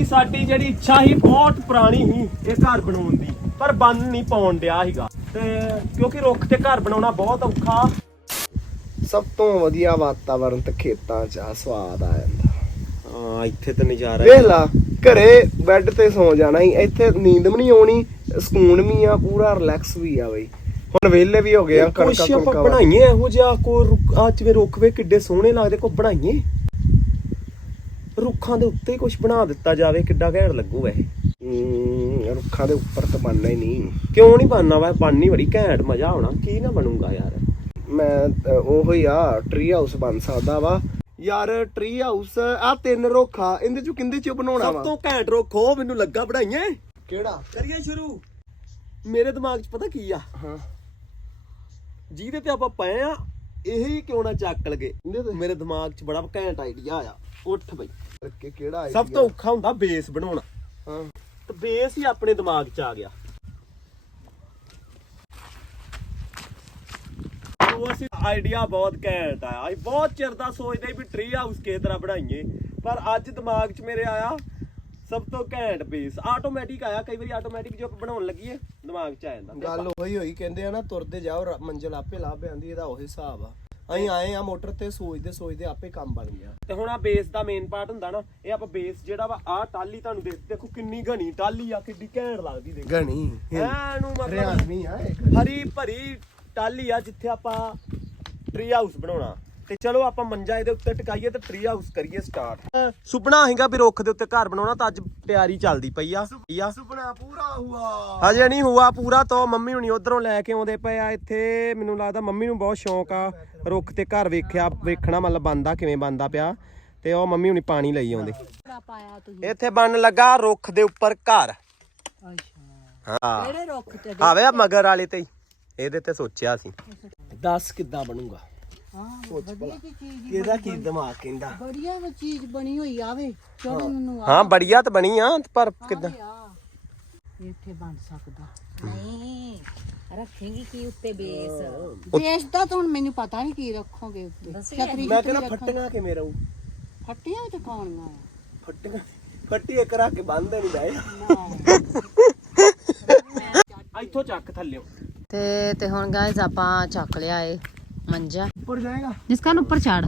ਬਈ ਸਾਡੀ ਜਿਹੜੀ ਇੱਛਾ ਸੀ ਬਹੁਤ ਪੁਰਾਣੀ ਸੀ ਇਹ ਘਰ ਬਣਾਉਣ ਦੀ। ਪਰ ਬੰਨ ਨਹੀਂ ਪਾਉਣ ਡਿਆ ਸੀਗਾ। ਤੇ ਕਿਉਂਕਿ ਰੁੱਖ ਤੇ ਘਰ ਬਣਾਉਣਾ ਬਹੁਤ ਔਖਾ। ਸਭ ਤੋਂ ਵਧੀਆ ਵਾਤਾਵਰਣ ਤੇ ਖੇਤਾਂ 'ਚ ਆ ਸਵਾਦ ਆ ਜਾਂਦਾ। ਹਾਂ ਇੱਥੇ ਤਾਂ ਨਜ਼ਾਰਾ ਵੇਖ ਲਾ ਘਰੇ ਬੈੱਡ ਤੇ ਸੌ ਜਾਣਾ ਹੀ ਇੱਥੇ ਨੀਂਦ ਵੀ ਨਹੀਂ ਆਉਣੀ ਸਕੂਨ ਵੀ ਆ ਪੂਰਾ ਰਿਲੈਕਸ ਵੀ ਆ ਬਈ। ਹੁਣ ਵਿਹਲੇ ਵੀ ਹੋ ਗਏ ਆ ਕਣਕਾਂ ਕੁਛ ਆਪਾਂ ਬਣਾਈਏ ਇਹੋ ਜਿਹਾ ਕੋ ਆ ਜਿਵੇਂ ਰੁੱਖ ਵੇ ਕਿੱਡੇ ਸੋਹਣੇ ਲੱਗਦੇ ਕੋ ਬਣਾਈਏ? ਰੁੱਖਾਂ ਦੇ ਉੱਤੇ ਕੁਝ ਬਣਾ ਦਿੱਤਾ ਜਾਵੇ ਕਿੱਡਾ ਘੈਂਟ ਲੱਗੂ ਵੈਸੇ। ਰੁੱਖਾਂ ਦੇ ਉੱਪਰ ਤਾਂ ਬਣਨਾ ਹੀ ਨਹੀਂ। ਕਿਉਂ ਨਹੀਂ ਬਣਨਾ ਵਾ ਬਣਨੀ ਬੜੀ ਘੈਂਟ ਮਜ਼ਾ ਆਉਣਾ। ਕੀ ਨਾ ਬਣੂਗਾ ਯਾਰ। ਮੈਂ ਉਹੋ ਹੀ ਆ ਟਰੀ ਹਾਊਸ ਬਣ ਸਕਦਾ ਵਾ। ਯਾਰ ਟਰੀ ਹਾਊਸ ਆ ਤਿੰਨ ਰੁੱਖਾ ਇਹਦੇ ਚੋਂ ਕਿੰਦੇ ਚੋਂ ਬਣਾਉਣਾ ਸਭ ਤੋਂ ਘੈਂਟ ਰੁੱਖ ਉਹ ਮੈਨੂੰ ਲੱਗਾ ਬਣਾਈਏ ਕਿਹੜਾ? ਕਰੀਏ ਸ਼ੁਰੂ। ਮੇਰੇ ਦਿਮਾਗ 'ਚ ਪਤਾ ਕੀ ਆ? ਹਾਂ। ਜਿਹਦੇ ਤੇ ਆਪਾਂ ਪਏ ਆ ਇਹੀ ਕਿਉਂ ਨਾ ਚੱਕ ਲਗੇ? ਮੇਰੇ ਦਿਮਾਗ 'ਚ ਬੜਾ ਘੈਂਟ ਆਈਡੀਆ ਆਇਆ ਉੱਠ ਬਈ। ਕਿ ਕਿਹੜਾ ਸਭ? ਤੋਂ ਔਖਾ ਹੁੰਦਾ ਬੇਸ ਬਣਾਉਣਾ। ਹਾਂ। ਤੇ ਬੇਸ ਹੀ ਆਪਣੇ ਦਿਮਾਗ 'ਚ ਆ ਗਿਆ। ਉਹ ਅਸੀਂ ਆਈਡੀਆ ਬਹੁਤ ਘੈਂਟ ਆਇਆ। ਅਸੀਂ ਬਹੁਤ ਚਿਰ ਦਾ ਸੋਚਦੇ ਵੀ ਟਰੀ ਹਾਊਸ ਕਿਸ ਤਰ੍ਹਾਂ ਬਣਾਈਏ। ਪਰ ਅੱਜ ਦਿਮਾਗ 'ਚ ਮੇਰੇ ਆਇਆ ਸਭ ਤੋਂ ਘੈਂਟ ਬੇਸ। ਆਟੋਮੈਟਿਕ ਆਇਆ ਕਈ ਵਾਰੀ ਆਟੋਮੈਟਿਕ ਜੋ ਬਣਾਉਣ ਲੱਗੀਏ ਦਿਮਾਗ 'ਚ ਆ ਜਾਂਦਾ। ਗੱਲ ਉਹੀ ਹੋਈ ਕਹਿੰਦੇ ਆ ਨਾ ਤੁਰਦੇ ਜਾਓ ਰ- ਮੰਜ਼ਿਲ ਆਪੇ ਲੱਭ ਆਂਦੀ ਇਹਦਾ ਉਹੀ ਹਿਸਾਬ ਆ। ਅਸੀਂ ਆਏ ਆ ਮੋਟਰ ਤੇ ਸੋਚਦੇ ਸੋਚਦੇ ਆਪੇ ਕੰਮ ਬਣ ਗਿਆ। ਤੇ ਹੁਣ ਆ ਬੇਸ ਦਾ ਮੇਨ ਪਾਰਟ ਹੁੰਦਾ ਨਾ ਇਹ ਆਪਾਂ ਬੇਸ ਜਿਹੜਾ ਵਾ ਆ ਟਾਲੀ ਤੁਹਾਨੂੰ ਦੇਖ ਦੇਖੋ ਕਿੰਨੀ ਘਣੀ ਟਾਲੀ ਆ ਕਿੱਡੀ ਘੈਂਟ ਲੱਗਦੀ ਦੇਖ। ਗਣੀ ਐਨੂੰ ਮਤਲਬ ਹਰਿਆਣਵੀ ਆ ਇੱਕ ਹਰੀ ਭਰੀ ਟਾਲੀ ਆ ਜਿੱਥੇ ਆਪਾਂ ਟਰੀ ਹਾਊਸ ਬਣਾਉਣਾ। ਤੇ ਚਲੋ ਆਪਾਂ ਮੰਜਾ ਇਹਦੇ ਉੱਤੇ ਟਿਕਾਈਏ ਤੇ ਟਰੀ ਹਾਊਸ ਕਰੀਏ ਸਟਾਰਟ ਸੁਪਨਾ ਹੈਗਾ ਵੀ ਰੁੱਖ ਦੇ ਉੱਤੇ ਘਰ ਬਣਾਉਣਾ ਤਾਂ ਅੱਜ ਤਿਆਰੀ ਚੱਲਦੀ ਪਈ ਆ। ਸੁਪਨਾ ਪੂਰਾ ਹੁਆ ਹਜੇ ਨਹੀਂ ਹੁਆ ਪੂਰਾ ਤੋਂ ਮੰਮੀ ਹੁਣੀ ਉਧਰੋਂ ਲੈ ਕੇ ਆਉਂਦੇ ਪਏ ਆ ਇੱਥੇ। ਮੈਨੂੰ ਲੱਗਦਾ ਮੰਮੀ ਨੂੰ ਬਹੁਤ ਸ਼ੌਂਕ ਆ ਰੁੱਖ ਤੇ ਘਰ ਵੇਖਿਆ ਵੇਖਣਾ ਮਤਲਬ ਬੰਦਾ ਕਿਵੇਂ ਬੰਦਾ ਪਿਆ। ਤੇ ਉਹ ਮੰਮੀ ਹੁਣੀ ਪਾਣੀ ਲਈ ਆਉਂਦੇ। ਇੱਥੇ ਬਣਨ ਲੱਗਾ ਰੁੱਖ ਦੇ ਉੱਪਰ ਘਰ। ਅੱਛਾ। ਹਾਂ। ਕਿਹੜੇ ਰੁੱਖ ਤੇ ਆਵੇ ਮਗਰ ਵਾਲੇ ਤੇ। ਇਹਦੇ ਤੇ ਸੋਚਿਆ ਸੀ। ਦੱਸ ਕਿੱਦਾਂ ਬਣੂਗਾ? ਹਾਂ ਵਧੀਆ ਜੀ ਚੀਜ਼ ਇਹਦਾ ਕੀ ਦਿਮਾਗ ਕਹਿੰਦਾ? ਬੜੀਆ ਵੀ ਚੀਜ਼ ਬਣੀ ਹੋਈ ਆਵੇ ਚੜਨ ਨੂੰ ਹਾਂ। ਬੜੀਆ ਤਾਂ ਬਣੀ ਆ ਪਰ ਕਿੱਦਾਂ? ਇੱਥੇ ਬਣ ਸਕਦਾ। ਨਹੀਂ ਰੱਖੇਂਗੀ ਕੀ ਉੱਤੇ ਬੇਸ? ਬੇਸ ਦਾ ਤਾਂ ਹੁਣ ਮੈਨੂੰ ਪਤਾ ਨਹੀਂ ਕੀ ਰੱਖੋਗੇ ਉੱਤੇ। ਛਤਰੀ ਮੈਂ ਕਹਿੰਦਾ ਫੱਟੀਆਂ ਕਿਵੇਂ ਰਹੂ? ਫੱਟੀਆਂ ਤੇ ਪਾਉਣੀਆਂ ਆ। ਫੱਟੀਆਂ ਫੱਟੀ ਇੱਕ ਰੱਖ ਕੇ ਬੰਨਦੇ ਨਹੀਂ ਬੈ ਇੱਥੋਂ ਚੱਕ ਥੱਲਿਓ। ਤੇ ਤੇ ਹੁਣ ਗਾਇਸ ਆਪਾਂ ਚੱਕ ਲਿਆ ਏ। ਮੰਜਾ। ਉੱਪਰ ਜਾਏਗਾ? ਜਿਸ ਕਾਰਨ ਉੱਪਰ ਚੜ।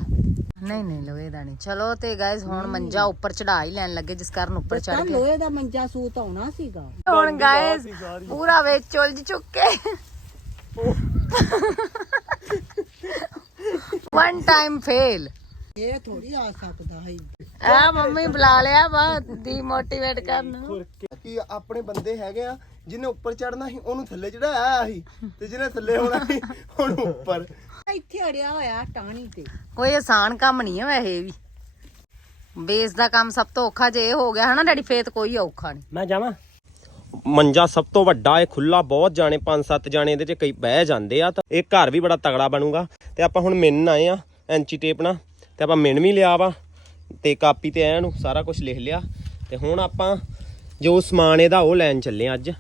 ਨਹੀਂ ਨਹੀਂ ਲੋਹੇ ਦਾ ਨਹੀਂ। ਚਲੋ ਤੇ ਗਾਇਸ ਹੁਣ ਮੰਜਾ ਉੱਪਰ ਚੜਾ ਹੀ ਲੈਣ ਲੱਗੇ ਜਿਸ ਕਾਰਨ ਉੱਪਰ ਚੜ ਤਾਂ ਗਏ ਲੋਹੇ ਦਾ ਮੰਜਾ ਸੂਤ ਆਉਣਾ ਸੀਗਾ। ਹੁਣ ਗਾਇਸ ਪੂਰਾ ਵਿੱਚ ਉਲਝ ਚੁੱਕੇ। ਵਨ ਟਾਈਮ ਫੇਲ ਇਹ ਥੋੜੀ ਆ ਸਕਦਾ ਹੈ। ਆ ਮੰਮੀ ਬੁਲਾ ਲਿਆ ਵਾ ਡੀਮੋਟੀਵੇਟ ਕਰਨ ਨੂੰ। ਕਿ ਆਪਣੇ ਬੰਦੇ ਹੈਗੇ ਆ ਜਿਹਨੇ ਉੱਪਰ ਚੜਨਾ ਸੀ ਉਹਨੂੰ ਥੱਲੇ ਚੜਾਇਆ ਸੀ ਤੇ ਜਿਹਨੇ ਥੱਲੇ ਹੋਣਾ ਸੀ ਉਹਨੂੰ ਉੱਪਰ। ਇੱਥੇ ਅੜਿਆ ਹੋਇਆ ਟਾਣੀ ਤੇ। ਕੋਈ ਆਸਾਨ ਕੰਮ ਨਹੀਂ ਹੈ ਵੈਸੇ ਇਹ ਵੀ। ਬੇਸ ਦਾ ਕੰਮ ਸਭ ਤੋਂ ਔਖਾ ਜੇ ਇਹ ਹੋ ਗਿਆ ਹਨਾ ਡੈਡੀ ਫੇਤ ਕੋਈ ਔਖਾ ਨਹੀਂ। ਮੈਂ ਜਾਵਾਂ? ਮੰਜਾ ਸਭ ਤੋਂ ਵੱਡਾ ਇਹ ਖੁੱਲਾ ਬਹੁਤ ਜਾਣੇ ਪੰਜ ਸੱਤ ਜਾਣੇ ਇਹਦੇ 'ਚ ਕਈ ਬਹਿ ਜਾਂਦੇ ਆ ਤਾਂ ਇਹ ਘਰ ਵੀ ਬੜਾ ਤਗੜਾ ਬਣੂਗਾ। ਤੇ ਆਪਾਂ ਹੁਣ ਮਿੰਨ ਆਏ ਆ ਐਂਚੀ ਟੇਪ ਨਾਲ ਤੇ ਆਪਾਂ ਮਿੰਨ ਵੀ ਲਿਆ ਵਾ ਤੇ ਕਾਪੀ ਤੇ ਐਨ ਨੂੰ ਸਾਰਾ ਕੁਝ ਲਿਖ ਲਿਆ। ਤੇ ਹੁਣ ਆਪਾਂ ਜੋ ਸਮਾਨ ਇਹਦਾ ਉਹ ਲੈਣ ਚੱਲੇ ਆ ਅੱਜ।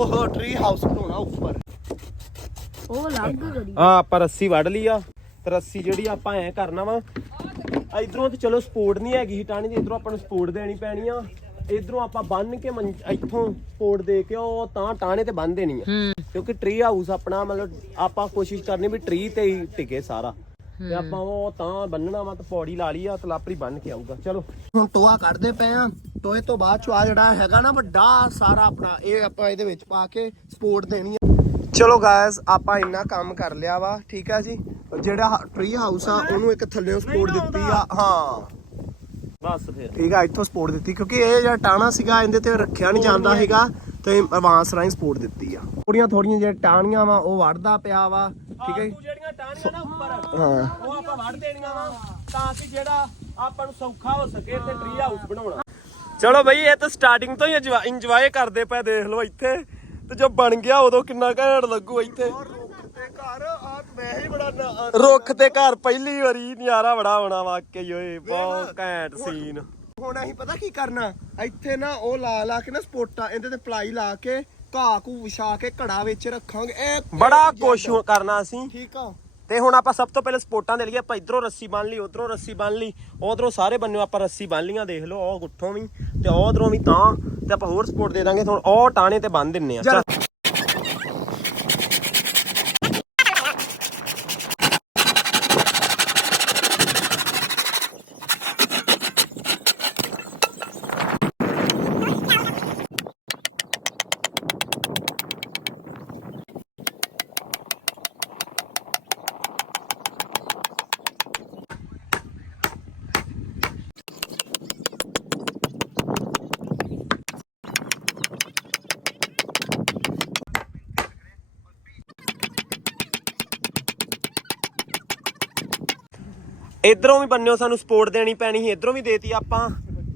ਉਹ ਟਰੀ ਹਾਊਸ ਬਣਾਉਣਾ ਉੱਪਰ। ਉਹ ਲੱਗ ਗੜੀ। ਆ ਆਪਾਂ ਰੱਸੀ ਵੱਢ ਲਈ ਆ। ਤੇ ਰੱਸੀ ਜਿਹੜੀ ਆਪਾਂ ਐ ਕਰਨਾ ਵਾ। ਇਧਰੋਂ ਤੇ ਚਲੋ ਸਪੋਰਟ ਨਹੀਂ ਹੈਗੀ ਸੀ ਟਾਣੀ ਦੀ ਇਧਰੋਂ ਆਪਾਂ ਨੂੰ ਸਪੋਰਟ ਦੇਣੀ ਪੈਣੀ ਆ। ਇਧਰੋਂ ਆਪਾਂ ਬੰਨ ਕੇ ਮੰਜ- ਇੱਥੋਂ ਸਪੋਰਟ ਦੇ ਕੇ ਉਹ ਤਾਂ ਟਾਣੇ ਤੇ ਬੰਨ ਦੇਣੀ ਆ। ਕਿਉਂਕਿ ਟਰੀ ਹਾਊਸ ਆਪਣਾ ਮਤਲਬ ਆਪਾਂ ਕੋਸ਼ਿਸ਼ ਕਰਨੀ ਵੀ ਟਰੀ ਤੇ ਹੀ ਟਿਕੇ ਸਾਰਾ। ਤੇ ਆਪਾਂ ਉਹ ਤਾਂ ਬੰਨਣਾ ਵਾ ਤੇ ਪੌੜੀ ਲਾ ਲਈ ਆ ਤਲਾਪਰੀ ਬੰਨ ਕੇ ਆਊਗਾ। ਚਲੋ। ਹੁਣ ਟੋਆ ਕੱਢਦੇ ਪਏ ਆ। ਟੋਏ ਤੋਂ ਬਾਅਦ ਚ ਆ ਜਿਹੜਾ ਹੈਗਾ ਨਾ ਵੱਡਾ ਸਾਰਾ ਆਪਣਾ ਇਹ ਆਪਾਂ ਇਹਦੇ ਵਿੱਚ ਪਾ ਕੇ ਸਪੋਰਟ ਦੇਣੀ ਆ। ਚਲੋ ਗਾਇਸ ਆਪਾਂ ਇੰਨਾ ਕੰਮ ਕਰ ਲਿਆ ਵਾ ਠੀਕ ਆ ਜੀ? ਜਿਹੜਾ ਟਰੀ ਹਾਊਸ ਆ ਉਹਨੂੰ ਇੱਕ ਥੱਲੇ ਸਪੋਰਟ ਦਿੱਤੀ ਆ ਹਾਂ। ਬਸ ਫਿਰ। ਠੀਕ ਆ ਇੱਥੋਂ ਸਪੋਰਟ ਦਿੱਤੀ ਕਿਉਂਕਿ ਇਹ ਜਿਹੜਾ ਟਾਣਾ ਸੀਗਾ ਇਹਦੇ ਤੇ ਰੱਖਿਆ ਨਹੀਂ ਜਾਂਦਾ ਹੈਗਾ ਤੇ ਅਵਾਂਸ ਰਾਹੀਂ ਸਪੋਰਟ ਦਿੱਤੀ ਆ। ਥੋੜੀਆਂ ਥੋੜੀਆਂ ਜਿਹੜੀਆਂ ਟਾਹਣੀਆਂ ਵਾ ਉਹ ਵੜਦਾ ਪਿਆ ਵਾ ਠੀਕ ਹੈ ਜੀ? ਆਲੂ ਜਿਹੜੀਆਂ ਟਾਣੀਆਂ ਨਾ ਉੱਪਰ ਹਾਂ। ਉਹ ਆਪਾਂ ਵੱਢ ਦੇਣੀਆਂ ਵਾ ਤਾਂ ਕਿ ਜਿਹੜਾ ਆਪਾਂ ਨੂੰ ਸੌਖਾ ਹੋ ਸਕੇ ਤੇ ਟਰੀ ਹਾਊਸ ਬਣਾਉਣਾ। ਚਲੋ ਬਈ ਇਹ ਤਾਂ ਸਟਾਰਟਿੰਗ ਤੋਂ ਹੀ ਇੰਜੋਏ ਕਰਦੇ ਪਏ ਦੇਖ ਲਓ ਇੱਥੇ। ਤੇ ਜਦ ਬਣ ਗਿਆ ਉਦੋਂ ਕਿੰਨਾ ਘੈਂਟ ਲੱਗੂ ਇੱਥੇ। ਰੁੱਖ ਤੇ ਘਰ ਪਹਿਲੀ ਵਾਰੀ ਨਜ਼ਾਰਾ ਬੜਾ ਆਉਣਾ ਵਾਕਈ ਓਏ ਬਹੁਤ ਘੈਂਟ ਸੀਨ ਹੁਣ ਅਸੀਂ ਪਤਾ ਕੀ ਕਰਨਾ? ਇੱਥੇ ਨਾ ਉਹ ਲਾ ਲਾ ਕੇ ਨਾ ਸਪੋਟਾ ਇਹਦੇ ਤੇ ਪਲਾਈ ਲਾ ਕੇ ਘਾਹ ਘੂ ਵਿਛਾ ਕੇ ਘੜਾ ਵਿੱਚ ਰੱਖਾਂਗੇ। ਇਹ ਬੜਾ ਕੁਛ ਕਰਨਾ ਅਸੀਂ। ਠੀਕ ਆ। ਤੇ ਹੁਣ ਆਪਾਂ ਸਭ ਤੋਂ ਪਹਿਲੇ ਸਪੋਰਟਾਂ ਦੇ ਲਈ ਆਪਾਂ ਇਧਰੋਂ ਰੱਸੀ ਬੰਨ ਲਈ ਉਧਰੋਂ ਰੱਸੀ ਬੰਨ ਲਈ ਉਧਰੋਂ ਸਾਰੇ ਬੰਨਿਓ ਆਪਾਂ ਰੱਸੀ ਬੰਨ ਲੀਆਂ ਦੇਖ ਲਓ ਉਹ ਗੁੱਠੋਂ ਵੀ ਤੇ ਉਧਰੋਂ ਵੀ ਤਾਂ ਤੇ ਆਪਾਂ ਹੋਰ ਸਪੋਰਟ ਦੇ ਦਾਂਗੇ ਹੁਣ ਉਹ ਟਾਣੇ ਤੇ ਬੰਨ ਦਿੰਨੇ ਆ ਇਧਰੋਂ ਵੀ ਬੰਨਿਓ ਸਾਨੂੰ ਸਪੋਰਟ ਦੇਣੀ ਪੈਣੀ ਸੀ ਇਧਰੋਂ ਵੀ ਦੇਤੀ ਆਪਾਂ।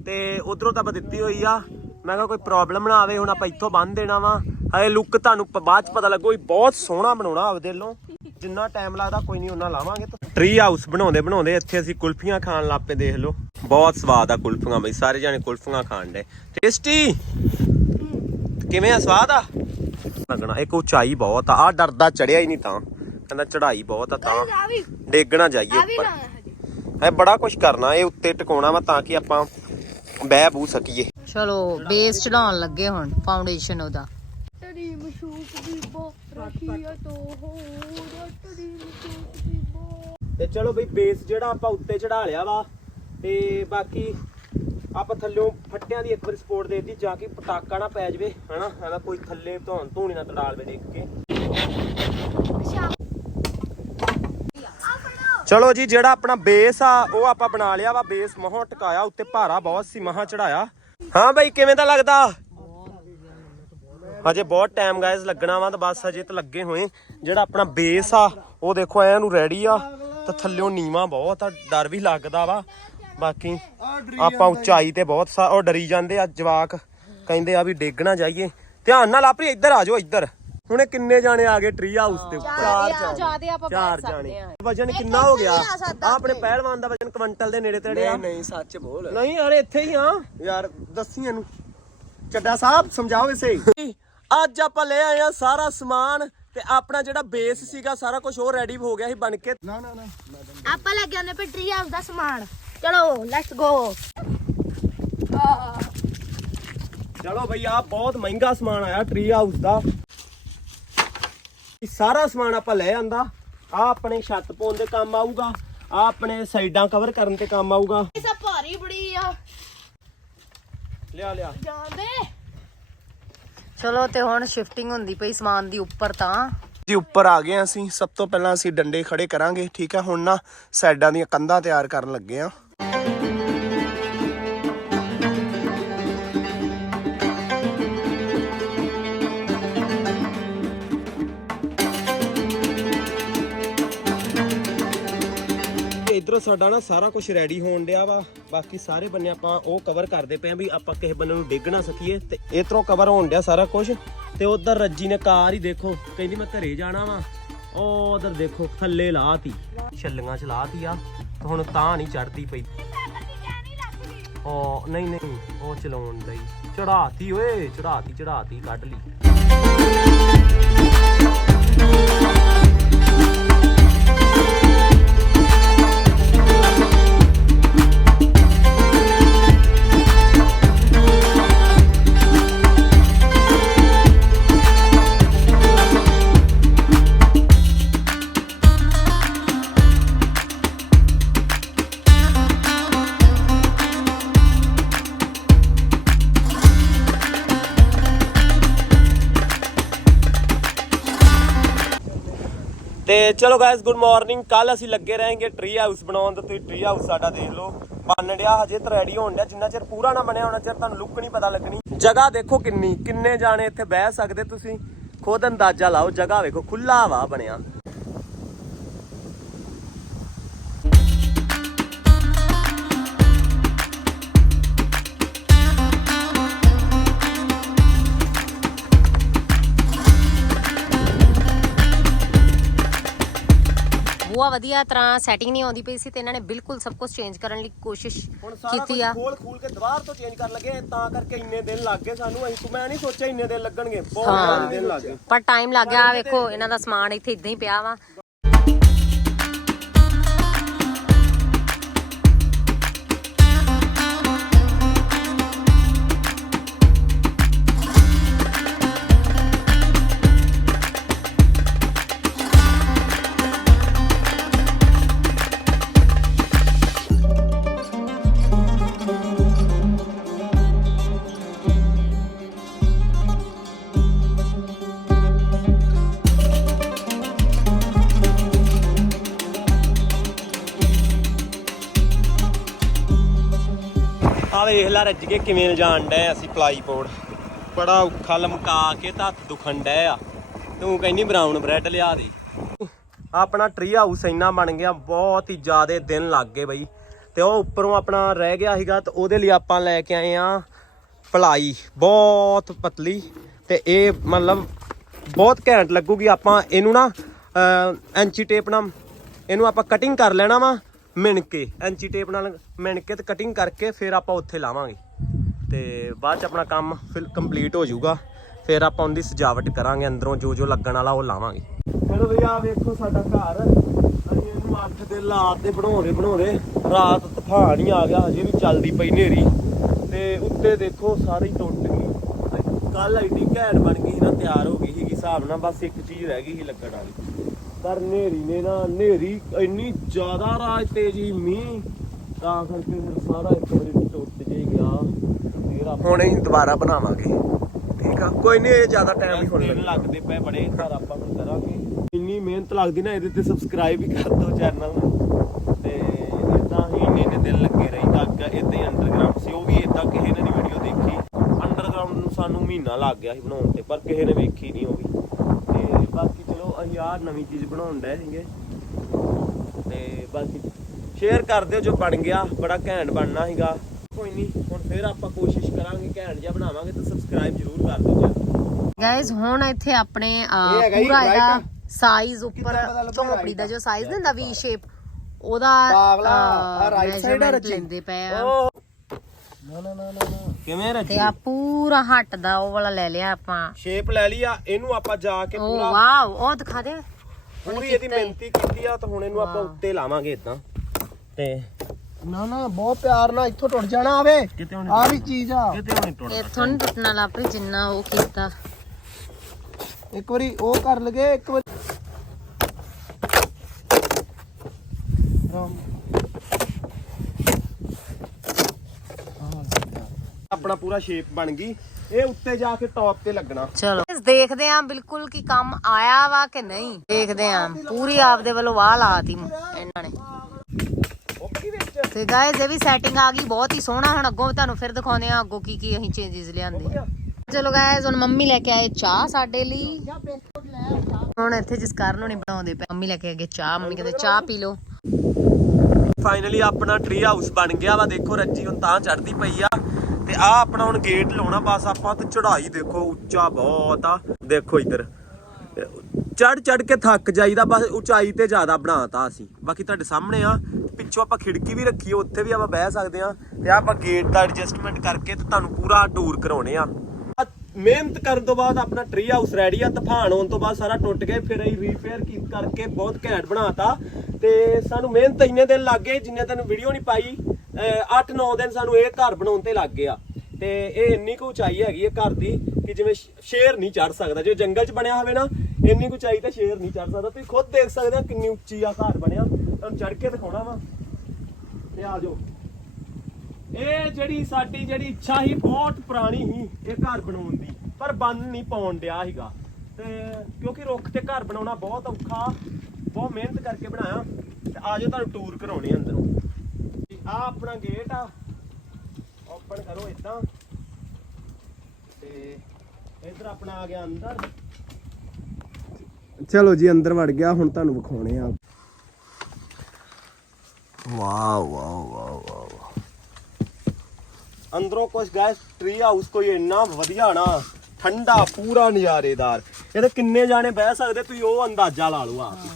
ਤੇ ਉਧਰੋਂ ਤਾਂ ਦਿੱਤੀ ਹੋਈ ਆ। ਮੈਂ ਕਿਹਾ ਕੋਈ ਪ੍ਰੋਬਲਮ ਨਾ ਆਵੇ ਹੁਣ ਆਪਾਂ ਇੱਥੋਂ ਬੰਨ ਦੇਣਾ ਵਾ। ਹਏ ਲੁੱਕ ਤੁਹਾਨੂੰ ਬਾਅਦ ਚ ਪਤਾ ਲੱਗੋ ਵੀ ਬਹੁਤ ਸੋਹਣਾ ਬਣਾਉਣਾ ਆਪਦੇ ਵੱਲੋਂ। ਜਿੰਨਾ ਟਾਈਮ ਲੱਗਦਾ ਕੋਈ ਨਹੀਂ ਉਹਨਾਂ ਲਾਵਾਂਗੇ ਟਰੀ ਹਾਊਸ ਬਣਾਉਂਦੇ ਬਣਾਉਂਦੇ ਇੱਥੇ ਅਸੀਂ ਕੁਲਫੀਆਂ ਖਾਣ ਲੱਪੇ ਦੇਖ ਲਓ। ਬਹੁਤ ਸਵਾਦ ਆ ਕੁਲਫੀਆਂ ਬਈ ਸਾਰੇ ਜਾਣੇ ਕੁਲਫੀਆਂ ਖਾਣ ਦੇ ਟੇਸਟੀ ਕਿਵੇਂ ਆ ਸਵਾਦ ਆ? ਲੱਗਣਾ ਇੱਕ ਉਚਾਈ ਬਹੁਤ ਆ। ਆ ਡਰਦਾ ਚੜਿਆ ਹੀ ਨਹੀਂ ਤਾਂ। ਕਹਿੰਦਾ ਚੜਾਈ ਬਹੁਤ ਆ ਤਾਂ। ਡੇਗਣਾ ਜਾਈਏ ਉੱਪਰ। ਇਹ ਬੜਾ ਕੁਝ ਕਰਨਾ ਇਹ ਉੱਤੇ ਟਿਕਾਉਣਾ ਵਾ ਤਾਂ ਕਿ ਆਪਾਂ ਬਹਿ ਬੂ ਸਕੀਏ। ਚਲੋ ਬੇਸ ਚੜਾਉਣ ਲੱਗੇ ਹੁਣ ਫਾਊਂਡੇਸ਼ਨ ਉਹਦਾ। ਤੇਰੀ ਮਸ਼ੂਕ ਦੀ ਬੋ ਰੱਖੀਆ ਤੋ ਹੋ ਤੇਰੀ ਮਸ਼ੂਕ ਦੀ ਬੋ। ਤੇ ਚਲੋ ਬਈ ਬੇਸ ਜਿਹੜਾ ਆਪਾਂ ਉੱਤੇ ਚੜਾ ਲਿਆ ਵਾ ਤੇ ਬਾਕੀ ਆਪਾਂ ਥੱਲਿਓਂ ਫੱਟਿਆਂ ਦੀ ਇੱਕ ਵਾਰੀ ਸਪੋਰਟ ਦੇ ਦਿੱਤੀ ਜਾਂ ਕਿ ਪਟਾਕਾ ਨਾ ਪੈ ਜਵੇ ਹਨਾ? ਹਨਾ ਕੋਈ ਥੱਲੇ ਧੌਣ ਧੂਣੀ ਨਾ ਤੜਾਲ ਵੇ ਦੇਖ ਕੇ। ਚਲੋ ਜੀ, ਜਿਹੜਾ ਆਪਣਾ ਬੇਸ ਆ, ਉਹ ਆਪਾਂ ਬਣਾ ਲਿਆ ਵਾ ਬੇਸ ਮਹਾਂ ਟਿਕਾਇਆ, ਉੱਤੇ ਭਾਰਾ ਬਹੁਤ ਸੀ, ਮਹਾਂ ਚੜਾਇਆ ਹਾਂ ਬਈ, ਕਿਵੇਂ ਦਾ ਲੱਗਦਾ? ਹਜੇ ਬਹੁਤ ਟਾਈਮ ਗਾਇਸ ਲੱਗਣਾ ਵਾ ਤਾਂ ਬਸ ਹਜੇ ਤਾਂ ਲੱਗੇ ਹੋਏ। ਜਿਹੜਾ ਆਪਣਾ ਬੇਸ ਆ, ਉਹ ਦੇਖੋ, ਐ ਨੂੰ ਰੈਡੀ ਆ। ਤਾਂ ਥੱਲਿਓਂ ਨੀਵਾ ਬਹੁਤ ਆ, ਡਰ ਵੀ ਲੱਗਦਾ ਵਾ। ਬਾਕੀ ਆਪਾਂ ਉਚਾਈ ਤੇ ਬਹੁਤ ਸਾ- ਉਹ ਡਰੀ ਜਾਂਦੇ ਆ ਜਵਾਕ। ਕਹਿੰਦੇ ਆ ਵੀ ਡੇਗ ਜਾਈਏ। ਧਿਆਨ ਨਾਲ ਆਪਰੀ ਇੱਧਰ ਆ ਜਾਓ, ਇੱਧਰ। ਹੁਣੇ ਕਿੰਨੇ ਜਾਣੇ ਆ ਗਏ ਟਰੀ ਹਾਊਸ ਤੇ ਚਾਰ ਜਿਆਦੇ ਆਪਾਂ ਚਾਰ ਜਾਣੇ। ਵਜਨ ਕਿੰਨਾ ਹੋ ਗਿਆ? ਆ ਆਪਣੇ ਪਹਿਲਵਾਨ ਦਾ ਵਜਨ ਕੁਇੰਟਲ ਦੇ ਨੇੜੇ ਤੇੜੇ ਆ। ਨਹੀਂ ਸੱਚ ਬੋਲ। ਨਹੀਂ ਅਰੇ ਇੱਥੇ ਹੀ ਆ। ਯਾਰ ਦੱਸੀ ਇਹਨੂੰ। ਚੱਡਾ ਸਾਹਿਬ ਸਮਝਾਓ ਇਸੇ ਅੱਜ ਆਪਾਂ ਲੈ ਆਏ ਆ ਸਾਰਾ ਸਮਾਨ ਤੇ ਆਪਣਾ ਜਿਹੜਾ ਬੇਸ ਸੀਗਾ ਸਾਰਾ ਕੁਝ ਉਹ ਰੈਡੀ ਹੋ ਗਿਆ ਸੀ ਬਣ ਕੇ। ਨਾ ਨਾ ਨਾ। ਆਪਾਂ ਲੈ ਕੇ ਪਏ ਟਰੀ ਹਾਊਸ ਦਾ ਸਮਾਨ। ਚਲੋ ਲੈਟਸ ਗੋ ਚਲੋ ਬਈ ਆ ਬਹੁਤ ਮਹਿੰਗਾ ਸਮਾਨ ਆਇਆ ਟਰੀ ਹਾਊਸ ਦਾ। ਇਹ ਸਾਰਾ ਸਮਾਨ ਆਪਾਂ ਲੈ ਆਂਦਾ। ਆ ਆਪਣੇ ਛੱਤ ਪਾਉਣ ਦੇ ਕੰਮ ਆਊਗਾ। ਆ ਆਪਣੇ ਸਾਈਡਾਂ ਕਵਰ ਕਰਨ ਤੇ ਕੰਮ ਆਊਗਾ। ਇਹ ਸਭ ਭਾਰੀ ਬੜੀ ਆ। ਲਿਆ ਲਿਆ। ਜਾਂਦੇ। ਚਲੋ ਤੇ ਹੁਣ ਸ਼ਿਫਟਿੰਗ ਹੁੰਦੀ ਪਈ ਸਮਾਨ ਦੀ ਉੱਪਰ ਤਾਂ। ਜੀ ਉੱਪਰ ਆ ਗਏ ਹਾਂ ਅਸੀਂ। ਸਭ ਤੋਂ ਪਹਿਲਾਂ ਅਸੀਂ ਡੰਡੇ ਖੜੇ ਕਰਾਂਗੇ ਠੀਕ ਹੈ ਹੁਣ ਨਾ ਸਾਈਡਾਂ ਦੀਆਂ ਕੰਧਾਂ ਤਿਆਰ ਕਰਨ ਲੱਗੇ ਆ ਇਧਰੋਂ ਸਾਡਾ ਨਾ ਸਾਰਾ ਕੁਝ ਰੈਡੀ ਹੋਣ ਡਿਆ ਵਾ। ਬਾਕੀ ਸਾਰੇ ਬੰਨੇ ਆਪਾਂ ਉਹ ਕਵਰ ਕਰਦੇ ਪਏ ਆ ਵੀ ਆਪਾਂ ਕਿਸੇ ਬੰਨੇ ਨੂੰ ਡਿੱਗ ਨਾ ਸਕੀਏ ਤੇ ਇਧਰੋਂ ਕਵਰ ਹੋਣ ਡਿਆ ਸਾਰਾ ਕੁਝ ਤੇ ਉਧਰ ਰੱਜੀ ਨੇ ਕਾਰ ਹੀ ਦੇਖੋ, ਕਹਿੰਦੀ ਮੈਂ ਘਰੇ ਜਾਣਾ ਵਾ। ਉਹ ਉਧਰ ਦੇਖੋ, ਥੱਲੇ ਲਾਤੀ, ਛੱਲੀਆਂ ਚ ਲਾਤੀ ਆ, ਤੇ ਹੁਣ ਤਾਂ ਨਹੀਂ ਚੜਦੀ ਪਈ। ਉਹ, ਨਹੀਂ ਨਹੀਂ, ਉਹ ਚਲਾਉਣ ਲਈ ਚੜਾਤੀ ਓਏ ਚੜਾਤੀ ਚੜਾਤੀ ਕੱਢ ਲਈ। ਚਲੋ ਗਾਇਸ ਗੁੱਡ ਮਾਰਨਿੰਗ ਕੱਲ ਅਸੀਂ ਲੱਗੇ ਰਾਂਗੇ ਟ੍ਰੀ ਹਾਊਸ ਬਣਾਉਣ ਤੇ ਤੁਸੀਂ ਟ੍ਰੀ ਹਾਊਸ ਸਾਡਾ ਦੇਖ ਲਓ। ਬਣ ਡਿਆ, ਹਜੇ ਤਾਂ ਰੈਡੀ ਹੋਣ ਡਿਆ। ਜਿੰਨਾ ਚਿਰ ਪੂਰਾ ਨਾ ਬਣਿਆ ਹੋਣਾ ਚਿਰ ਤੁਹਾਨੂੰ ਲੁੱਕ ਨਹੀਂ ਪਤਾ ਲੱਗਣੀ। ਜਗ੍ਹਾ ਦੇਖੋ ਕਿੰਨੀ, ਕਿੰਨੇ ਜਾਣੇ ਇੱਥੇ ਬਹਿ ਸਕਦੇ ਤੁਸੀਂ। ਖੁਦ ਅੰਦਾਜ਼ਾ ਲਾਓ, ਜਗ੍ਹਾ ਵੇਖੋ ਖੁੱਲਾ ਵਾ ਬਣਿਆ। ਬਹੁਤ ਵਧੀਆ ਤਰ੍ਹਾਂ ਸੈਟਿੰਗ ਨਹੀਂ ਆਉਂਦੀ ਪਈ ਸੀ ਤੇ ਇਹਨਾਂ ਨੇ ਬਿਲਕੁਲ ਸਭ ਕੁਝ ਚੇਂਜ ਕਰਨ ਲਈ ਕੋਸ਼ਿਸ਼ ਹੁਣ ਸਾਰਾ ਕੀਤੀ ਕੁਝ ਆ। ਖੋਲ ਖੂਲ ਕੇ ਦੁਬਾਰ ਤੋਂ ਚੇਂਜ ਕਰਨ ਲੱਗੇ ਤਾਂ ਕਰਕੇ ਇੰਨੇ ਦਿਨ ਲੱਗ ਗਏ ਸਾਨੂੰ। ਅਸੀਂ ਮੈਂ ਨਹੀਂ ਸੋਚਿਆ ਇੰਨੇ ਦਿਨ ਲੱਗਣਗੇ ਬਹੁਤ ਹਾਂ। ਜ਼ਿਆਦਾ ਦਿਨ ਲੱਗ ਗਏ। ਪਰ ਟਾਈਮ ਲੱਗ ਗਿਆ ਆਹ ਵੇਖੋ ਇਹਨਾਂ ਦਾ ਸਮਾਨ ਇੱਥੇ ਇਦਾਂ ਹੀ ਪਿਆ ਵਾ। ਵੇਖ ਲੈ ਰੱਜ ਕੇ ਕਿਵੇਂ ਜਾਣ ਡਏ ਅਸੀਂ ਪਲਾਈ ਬੋਰਡ ਬੜਾ ਔਖਾ ਲਮਕਾ ਕੇ ਤਾਂ ਹੱਥ ਦੁਖਣ ਡਏ ਆ। ਤੂੰ ਕਹਿੰਦੀ ਬਰਾਊਨ ਬ੍ਰੈਡ ਲਿਆ ਦੀ। ਆਪਣਾ ਟ੍ਰੀ ਹਾਊਸ ਇੰਨਾ ਬਣ ਗਿਆ, ਬਹੁਤ ਹੀ ਜ਼ਿਆਦੇ ਦਿਨ ਲੱਗ ਗਏ ਬਈ। ਤੇ ਉਹ ਉੱਪਰੋਂ ਆਪਣਾ ਰਹਿ ਗਿਆ ਸੀਗਾ ਤੇ ਉਹਦੇ ਲਈ ਆਪਾਂ ਲੈ ਕੇ ਆਏ ਆ ਪਲਾਈ। ਬਹੁਤ ਪਤਲੀ ਤੇ ਇਹ ਮਤਲਬ ਬਹੁਤ ਘੈਂਟ ਲੱਗੂਗੀ। ਆਪਾਂ ਇਹਨੂੰ ਨਾ ਐਂਚੀ ਟੇਪ ਨਾਲ ਇਹਨੂੰ ਆਪਾਂ ਕਟਿੰਗ ਕਰ ਲੈਣਾ ਵਾ। ਮਿਣਕੇ, ਐਂਚੀ ਟੇਪ ਨਾਲ ਮਿਣਕੇ ਤੇ ਕਟਿੰਗ ਕਰਕੇ ਫਿਰ ਆਪਾਂ ਉੱਥੇ ਲਾਵਾਂਗੇ। ਤੇ ਬਾਅਦ ਚ ਆਪਣਾ ਕੰਮ ਫਿਰ ਕੰਪਲੀਟ ਹੋ ਜਾਊਗਾ। ਫਿਰ ਆਪਾਂ ਉਹਦੀ ਸਜਾਵਟ ਕਰਾਂਗੇ, ਅੰਦਰੋਂ ਜੋ ਜੋ ਲੱਗਣ ਵਾਲਾ ਉਹ ਲਾਵਾਂਗੇ। ਚਲੋ ਵੀ ਆ ਵੇਖੋ ਸਾਡਾ ਘਰ। ਅਸੀਂ ਇਹਨੂੰ ਅੱਠ ਦੇ ਲਾਤ ਦੇ ਬਣਾਉਂਦੇ ਬਣਾਉਂਦੇ। ਰਾਤ ਤੂਫਾਨ ਹੀ ਆ ਗਿਆ, ਹਜੇ ਵੀ ਚੱਲਦੀ ਪਈ ਨੇਰੀ ਤੇ ਉੱਤੇ ਦੇਖੋ ਸਾਰੀ ਟੁੱਟ ਗਈ। ਕੱਲ ਐਡੀ ਘੈਂਟ ਬਣ ਗਈ, ਨਾ ਤਿਆਰ ਹੋ ਗਈ ਸੀਗੀ, ਹਿਸਾਬ ਨਾਲ ਬਸ ਇੱਕ ਚੀਜ਼ ਰਹਿ ਗਈ ਸੀ ਲੱਗਣ ਵਾਲੀ। ਪਰ ਨੇਰੀ ਨੇ ਨਾ ਨੇਰੀ ਇੰਨੀ ਜ਼ਿਆਦਾ ਰਾਜ ਤੇਜ਼ੀ ਮੀਂਹ ਤਾਂ ਕਰਕੇ ਫਿਰ ਸਾਰਾ ਇੱਕ ਵਾਰੀ ਟੁੱਟ ਜੇ ਗਿਆ। ਫਿਰ ਆਪਾਂ ਹੁਣ ਅਸੀਂ ਦੁਬਾਰਾ ਬਣਾਵਾਂਗੇ। ਠੀਕ ਆ? ਕੋਈ ਨਹੀਂ ਇਹ ਜ਼ਿਆਦਾ ਟਾਈਮ ਨਹੀਂ ਹੋਣ ਦਿਨ ਲੱਗਦਾ ਲੱਗਦੇ ਪਏ ਬੜੇ ਪਰ ਆਪਾਂ ਹੁਣ ਕਰਾਂਗੇ। ਇੰਨੀ ਮਿਹਨਤ ਲੱਗਦੀ ਨਾ ਇਹਦੇ ਤੇ ਸਬਸਕ੍ਰਾਈਬ ਵੀ ਕਰ ਦਿਓ ਚੈਨਲ ਨੂੰ। ਤੇ ਇਦਾਂ ਹੀ ਇੰਨੇ ਇੰਨੇ ਦਿਨ ਲੱਗੇ ਰਹੀ ਤਾਂ ਇਦਾਂ ਹੀ ਅੰਡਰਗਰਾਉਂਡ ਸੀ। ਉਹ ਵੀ ਇਦਾਂ ਕਿਸੇ ਨੇ ਨਹੀਂ ਵੀਡੀਓ ਦੇਖੀ। ਅੰਡਰਗਰਾਉਂਡ ਨੂੰ ਸਾਨੂੰ ਮਹੀਨਾ ਲੱਗ ਗਿਆ ਸੀ ਬਣਾਉਣ ਤੇ ਪਰ ਕਿਸੇ ਨੇ ਵੇਖੀ ਨਹੀਂ ਉਹ ਵੀ। ਅਸੀਂ ਆਹ ਨਵੀਂ ਚੀਜ਼ ਬਣਾਉਣ ਡਏ ਸੀਗੇ। ਤੇ ਬਾਕੀ ਸ਼ੇਅਰ ਕਰ ਦਿਓ ਜੋ ਬਣ ਗਿਆ ਬੜਾ ਘੈਂਟ ਬਣਨਾ ਸੀਗਾ। ਕੋਈ ਨਹੀਂ ਹੁਣ ਫਿਰ ਆਪਾਂ ਕੋਸ਼ਿਸ਼ ਕਰਾਂਗੇ ਘੈਂਟ ਜਿਹਾ ਬਣਾਵਾਂਗੇ ਤਾਂ ਸਬਸਕ੍ਰਾਈਬ ਜ਼ਰੂਰ ਕਰ ਦਿਓ ਚੈਨਲ ਗਾਇਜ਼ ਹੁਣ ਇੱਥੇ ਆਪਣੇ ਜੀ ਪੂਰਾ ਇਹਦਾ? ਸਾਈਜ਼ ਉੱਪਰ ਝੋਪੜੀ ਦਾ ਜੋ ਸਾਈਜ਼ ਹੁੰਦਾ ਵੀ ਸ਼ੇਪ ਉਹਦਾ ਪਾਗਲਾ, ਆ measurement ਰੱਜੀ? ਲੈਂਦੇ ਪਏ ਆ। ਨਾ ਨਾ ਨਾ ਨਾ। ਕਿਵੇਂ ਰੱਜੀ? ਤੇ ਆ ਪੂਰਾ ਹੱਟ ਦਾ ਉਹ ਵਾਲਾ ਲੈ ਲਿਆ ਆਪਾਂ। ਸ਼ੇਪ ਲੈ ਲਈ ਆ ਇਹਨੂੰ ਆਪਾਂ ਜਾ ਕੇ ਪੂਰਾ ਵਾਓ ਉਹ ਦਿਖਾ ਦੇ। ਪੂਰੀ ਇਹਦੀ ਮਿਹਨਤੀ ਕੀਤੀ ਆ ਤਾਂ ਹੁਣ ਇਹਨੂੰ ਆਪਾਂ ਉੱਤੇ ਲਾਵਾਂਗੇ ਇਦਾਂ ਤੇ ਨਾ ਨਾ ਬਹੁਤ ਪਿਆਰ ਨਾਲ ਇੱਥੋਂ ਟੁੱਟ ਜਾਣਾ ਆਵੇ। ਕਿਤੇ ਹੁਣ ਆ ਵੀ ਚੀਜ਼ ਆ। ਕਿਤੇ ਹੁਣ ਟੁੱਟ ਇੱਥੋਂ ਨਹੀਂ ਟੁੱਟਣਾ ਲਾਪਰੀ ਜਿੰਨਾ ਉਹ ਕੀਤਾ। ਇੱਕ ਵਾਰੀ ਉਹ ਕਰ ਲਗੇ ਇੱਕ ਵਾਰੀ ਆਪਣਾ ਪੂਰਾ ਸ਼ੇਪ ਬਣ ਗਈ। ਇਹ ਉੱਤੇ ਜਾ ਕੇ ਟੌਪ ਤੇ ਲੱਗਣਾ। ਚਲੋ। ਦੇਖਦੇ ਆਂ ਬਿਲਕੁਲ ਕੀ ਕੰਮ ਆਇਆ ਵਾ ਕਿ ਨਹੀਂ। ਦੇਖਦੇ ਆਂ ਪੂਰੀ ਆਪਦੇ ਵੱਲੋਂ ਵਾਹ ਲਾਤੀ ਇਹਨਾਂ ਨੇ। ਤੇ ਗਾਇਜ਼ ਇਹ ਵੀ ਸੈਟਿੰਗ ਆ ਗਈ। ਬਹੁਤ ਹੀ ਸੋਹਣਾ। ਹੁਣ ਅੱਗੋਂ ਤੁਹਾਨੂੰ ਫਿਰ ਦਿਖਾਉਂਦੇ ਆ ਅੱਗੋਂ ਕੀ ਕੀ ਅਸੀਂ ਚੇਂਜਸ ਲਿਆਂਦੇ ਆ। ਚਲੋ ਗਾਇਜ਼ ਹੁਣ ਮੰਮੀ ਲੈ ਕੇ ਆਏ ਚਾਹ ਸਾਡੇ ਲਈ। ਹੁਣ ਇੱਥੇ ਜਿਸ ਕਾਰਨ ਹੁਣੀ ਬਣਾਉਂਦੇ ਪਏ। ਮੰਮੀ ਲੈ ਕੇ ਆਏ ਚਾਹ। ਮੰਮੀ ਕਹਿੰਦੇ ਚਾਹ ਪੀ ਲਓ। ਫਾਈਨਲੀ ਆਪਣਾ ਟਰੀ ਹਾਊਸ ਬਣ ਗਿਆ ਵਾ। ਦੇਖੋ ਰੱਜੀ ਹੁਣ ਤਾਂ ਚੜਦੀ ਪਈ ਆ। ਤੇ ਆ ਆਪਣਾ ਹੁਣ ਗੇਟ ਲਾਉਣਾ, ਬਸ ਆਪਾਂ ਤੇ ਚੜਾਈ ਦੇਖੋ, ਉੱਚਾ ਬਹੁਤ ਆ। ਦੇਖੋ ਇੱਧਰ। ਚੜ ਚੜ ਕੇ ਥੱਕ ਜਾਈਦਾ, ਬਸ ਉਚਾਈ ਤੇ ਜ਼ਿਆਦਾ ਬਣਾਤਾ ਅਸੀਂ। ਬਾਕੀ ਤੁਹਾਡੇ ਸਾਹਮਣੇ ਆ, ਪਿੱਛੋਂ ਆਪਾਂ ਖਿੜਕੀ ਵੀ ਰੱਖੀ ਆ, ਉੱਥੇ ਵੀ ਆਪਾਂ ਬਹਿ ਸਕਦੇ ਆ। ਤੇ ਆਪਾਂ ਗੇਟ ਦਾ ਐਡਜਸਟਮੈਂਟ ਕਰਕੇ ਤੇ ਤੁਹਾਨੂੰ ਪੂਰਾ ਟੂਰ ਕਰਾਉਣੇ ਆ। ਮਿਹਨਤ ਕਰਨ ਤੋਂ ਬਾਅਦ ਆਪਣਾ ਟ੍ਰੀ ਹਾਊਸ ਰੈਡੀ ਆ, ਤੂਫਾਨ ਆਉਣ ਤੋਂ ਬਾਅਦ ਸਾਰਾ ਟੁੱਟ ਗਿਆ, ਫਿਰ ਅਸੀਂ ਰੀਪੇਅਰ ਕੀ ਕਰਕੇ ਬਹੁਤ ਘੈਂਟ ਬਣਾਤਾ। ਤੇ ਸਾਨੂੰ ਮਿਹਨਤ ਇੰਨੇ ਦਿਨ ਲੱਗ ਗਏ, ਜਿੰਨੇ ਦਿਨ ਵੀਡੀਓ ਨਹੀਂ ਪਾਈ। 8-9 ਦਿਨ ਸਾਨੂੰ ਇਹ ਘਰ ਬਣਾਉਣ ਤੇ ਲੱਗ ਗਿਆ। ਆ ਤੇ ਇਹ ਇੰਨੀ ਕੁ ਉਚਾਈ ਹੈਗੀ ਹੈ ਘਰ ਦੀ ਕਿ ਜਿਵੇਂ ਸ਼- ਸ਼ੇਰ ਨਹੀਂ ਚੜ ਸਕਦਾ। ਜੇ ਜੰਗਲ 'ਚ ਬਣਿਆ ਹੋਵੇ ਨਾ, ਇੰਨੀ ਕੁ ਉਚਾਈ ਤੇ ਸ਼ੇਰ ਨਹੀਂ ਚੜ ਸਕਦਾ। ਤੁਸੀਂ ਖੁਦ ਦੇਖ ਸਕਦੇ ਹੋ ਕਿੰਨੀ ਉੱਚੀ ਆ ਘਰ ਬਣਿਆ। ਤੁਹਾਨੂੰ ਚੜ ਕੇ ਦਿਖਾਉਣਾ ਵਾ। ਤੇ ਆ ਜਾਓ। ਇਹ ਜਿਹੜੀ ਸਾਡੀ ਜਿਹੜੀ ਇੱਛਾ ਸੀ, ਬਹੁਤ ਪੁਰਾਣੀ ਸੀ, ਇਹ ਘਰ ਬਣਾਉਣ ਦੀ। ਪਰ ਬੰਨ ਨਹੀਂ ਪਾਉਣ ਡਿਆ ਸੀਗਾ। ਤੇ ਕਿਉਂਕਿ ਰੁੱਖ ਤੇ ਘਰ ਬਣਾਉਣਾ ਬਹੁਤ ਔਖਾ, ਬਹੁਤ ਮਿਹਨਤ ਕਰਕੇ ਬਣਾਇਆ। ਤੇ ਆ ਜਾਓ, ਤੁਹਾਨੂੰ ਟੂਰ ਕਰਾਉਣੇ ਆ ਅੰਦਰੋਂ। ਆ ਆਪਣਾ ਗੇਟ ਆ। ਓਪਨ ਕਰੋ ਇਦਾਂ ਤੇ ਇਧਰ ਆਪਣਾ ਆ ਗਿਆ ਅੰਦਰ। ਚਲੋ ਜੀ ਅੰਦਰ ਵੜ ਗਿਆ ਹੁਣ ਤੁਹਾਨੂੰ ਵਿਖਾਉਣੇ ਆ। Wow wow wow wow. ਅੰਦਰੋਂ ਕੁਝ ਗਾਇਸ ਟਰੀ ਹਾਊਸ ਕੋਈ ਇੰਨਾ ਵਧੀਆ ਨਾ ਠੰਡਾ ਪੂਰਾ ਨਜ਼ਾਰੇਦਾਰ। ਇਹਦੇ ਕਿੰਨੇ ਜਾਣੇ ਬਹਿ ਸਕਦੇ? ਤੁਸੀਂ ਉਹ ਅੰਦਾਜ਼ਾ ਲਾ ਲਓ ਆਪ ਹੀ।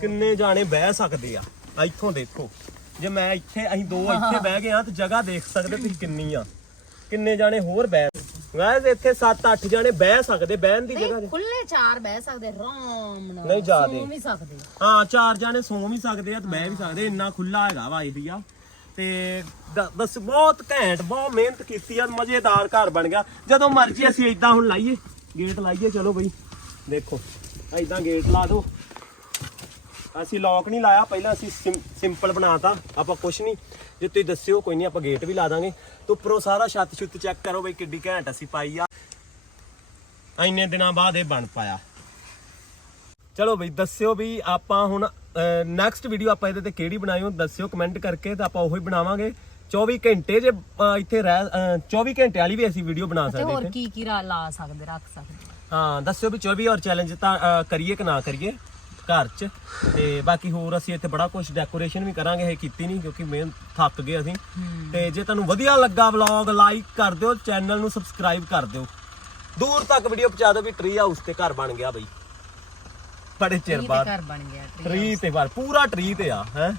ਕਿੰਨੇ ਜਾਣੇ ਬਹਿ ਸਕਦੇ ਆ? ਆ ਇੱਥੋਂ ਦੇਖੋ। ਜੇ ਮੈਂ ਇੱਥੇ ਅਸੀਂ ਦੋ ਇੱਥੇ ਬਹਿ ਗਏ ਆ ਤੇ ਜਗ੍ਹਾ ਦੇਖ ਸਕਦੇ ਤੁਸੀਂ ਕਿੰਨੀ ਆ। ਕਿੰਨੇ ਜਾਣੇ ਹੋਰ ਬਹਿ ਵੈਸ ਇੱਥੇ 7-8 ਜਾਣੇ ਬਹਿ ਸਕਦੇ ਬਹਿਣ ਦੀ ਜਗ੍ਹਾ ਤੇ ਖੁੱਲੇ ਚਾਰ ਬਹਿ ਸਕਦੇ ਆਰਾਮ ਨਾਲ। ਨਹੀਂ ਜ਼ਿਆਦੇ। ਸੌਂ ਵੀ ਸਕਦੇ। ਹਾਂ ਚਾਰ ਜਾਣੇ ਸੌਂ ਵੀ ਸਕਦੇ ਆ ਤੇ ਬਹਿ ਵੀ ਸਕਦੇ ਇੰਨਾ ਖੁੱਲਾ ਹੈਗਾ ਵਾ ਏਰੀਆ ਤੇ ਦ- ਬਸ ਬਹੁਤ ਘੈਂਟ ਬਹੁਤ ਮਿਹਨਤ ਕੀਤੀ ਆ ਮਜ਼ੇਦਾਰ ਘਰ ਬਣ ਗਿਆ। ਜਦੋਂ ਮਰਜ਼ੀ ਅਸੀਂ ਇਦਾਂ ਹੁਣ ਲਾਈਏ। ਗੇਟ ਲਾਈਏ ਚਲੋ ਬਈ। ਦੇਖੋ ਇਦਾਂ ਗੇਟ ਲਾ ਦਿਓ। ਅਸੀਂ ਲੌਕ ਨਹੀਂ ਲਾਇਆ ਪਹਿਲਾਂ ਅਸੀਂ ਸਿੰਪਲ ਬਣਾਤਾ ਆਪਾਂ ਕੁਛ ਨਹੀਂ। ਜੇ ਤੁਸੀਂ ਦੱਸਿਓ ਕੋਈ ਨਹੀਂ ਆਪਾਂ ਗੇਟ ਵੀ ਲਾ ਦਾਂਗੇ। ਤੇ ਉੱਪਰੋਂ ਸਾਰਾ ਛੱਤ ਛੁੱਤ ਚੈੱਕ ਕਰੋ ਬਈ ਕਿੱਡੀ ਘੈਂਟ ਅਸੀਂ ਪਾਈ ਆ। ਇੰਨੇ ਦਿਨਾਂ ਬਾਅਦ ਇਹ ਬਣ ਪਾਇਆ। ਚਲੋ ਬਈ ਦੱਸਿਓ ਵੀ ਆਪਾਂ ਹੁਣ ਨੈਕਸਟ ਵੀਡੀਓ ਆਪਾਂ ਇਹਦੇ ਤੇ ਕਿਹੜੀ ਬਣਾਇਓ ਦੱਸਿਓ ਕਮੈਂਟ ਕਰਕੇ ਤਾਂ ਆਪਾਂ ਉਹੀ ਬਣਾਵਾਂਗੇ। 24 ਘੰਟੇ ਜੇ ਇੱਥੇ ਰਹਿ ਅਹ, 24 ਘੰਟੇ ਵਾਲੀ ਵੀ ਅਸੀਂ ਵੀਡੀਓ ਬਣਾ ਸਕਦੇ ਹੋਰ ਇੱਥੇ। ਕੀ ਕੀ ਲਾ ਸਕਦੇ ਰੱਖ ਸਕਦੇ। ਹਾਂ ਦੱਸਿਓ ਵੀ 24 ਔਰ ਚੈਲੰਜ ਤਾਂ ਕਰੀਏ ਕਿ ਨਾ ਕਰੀਏ। ਘਰ 'ਚ। ਤੇ ਬਾਕੀ ਹੋਰ ਅਸੀਂ ਇੱਥੇ ਬੜਾ ਕੁਝ ਡੈਕੋਰੇਸ਼ਨ ਵੀ ਕਰਾਂਗੇ ਇਹ ਕੀਤੀ ਨਹੀਂ ਕਿਉਂਕਿ ਮੇਨ ਥੱਕ ਗਏ ਅਸੀਂ। ਤੇ ਜੇ ਤੁਹਾਨੂੰ ਵਧੀਆ ਲੱਗਾ ਵਲੌਗ ਲਾਈਕ ਕਰ ਦਿਓ ਚੈਨਲ ਨੂੰ ਸਬਸਕ੍ਰਾਈਬ ਕਰ ਦਿਓ। ਦੂਰ ਤੱਕ ਵੀਡੀਓ ਪਹੁੰਚਾ ਦਿਓ ਵੀ ਟਰੀ ਹਾਊਸ ਤੇ ਘਰ ਬਣ ਗਿਆ ਬਈ। ਬੜੇ ਚਿਰ ਬਾਅਦ। ਘਰ ਬਣ ਗਿਆ ਟਰੀ ਤੇ ਬਾਹਰ ਪੂਰਾ ਟਰੀ ਤੇ ਆ ਹੈ।